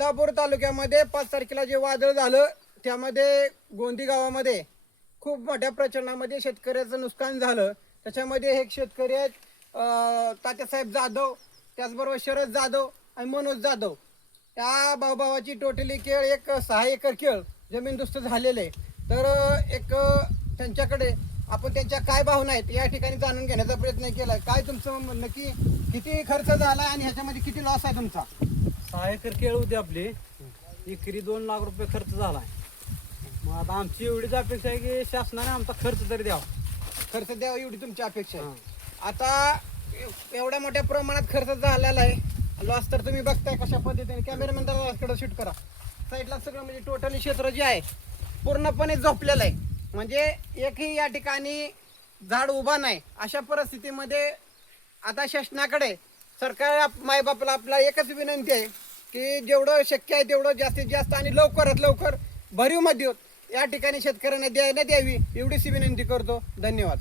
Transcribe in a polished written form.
इंदापूर तालुक्यामध्ये 5 तारखेला जे वादळ झालं त्यामध्ये गोंदी गावामध्ये खूप मोठ्या प्रचंडामध्ये शेतकऱ्याचं नुकसान झालं. त्याच्यामध्ये एक शेतकरी आहेत तात्यासाहेब जाधव, त्याचबरोबर शरद जाधव आणि मनोज जाधव. त्या भावाची टोटली केळ एक 6 एकर केळ जमीनदोस्त झालेले. तर एक त्यांच्याकडे आपण त्यांच्या काय भावना आहेत या ठिकाणी जाणून घेण्याचा प्रयत्न केला. काय तुमचं नक्की किती खर्च झाला आणि ह्याच्यामध्ये किती लॉस आहे तुमचा? 6 एकर केळ होती आपली, एकरी 2 लाख रुपये खर्च झालाय. मग आता आमची एवढीच अपेक्षा आहे की शासनाने आमचा खर्च तरी द्यावा. खर्च द्यावा एवढी तुमची अपेक्षा आहे. आता एवढ्या मोठ्या प्रमाणात खर्च झालेला आहे, लॉस तर तुम्ही बघताय कशा पद्धतीने. कॅमेरामॅन कडे शूट करा. साईडला सगळं म्हणजे टोटली क्षेत्र जे आहे पूर्णपणे झोपलेलं आहे. म्हणजे एकही या ठिकाणी झाड उभा नाही. अशा परिस्थितीमध्ये आता शासनाकडे सरकार मायबापाला आपला एकच विनंती आहे की जेवढं शक्य आहे तेवढं जास्तीत जास्त आणि लवकरात लवकर भरीव मध्ये या ठिकाणी शेतकऱ्यांना द्यावी एवढीच विनंती करतो. धन्यवाद.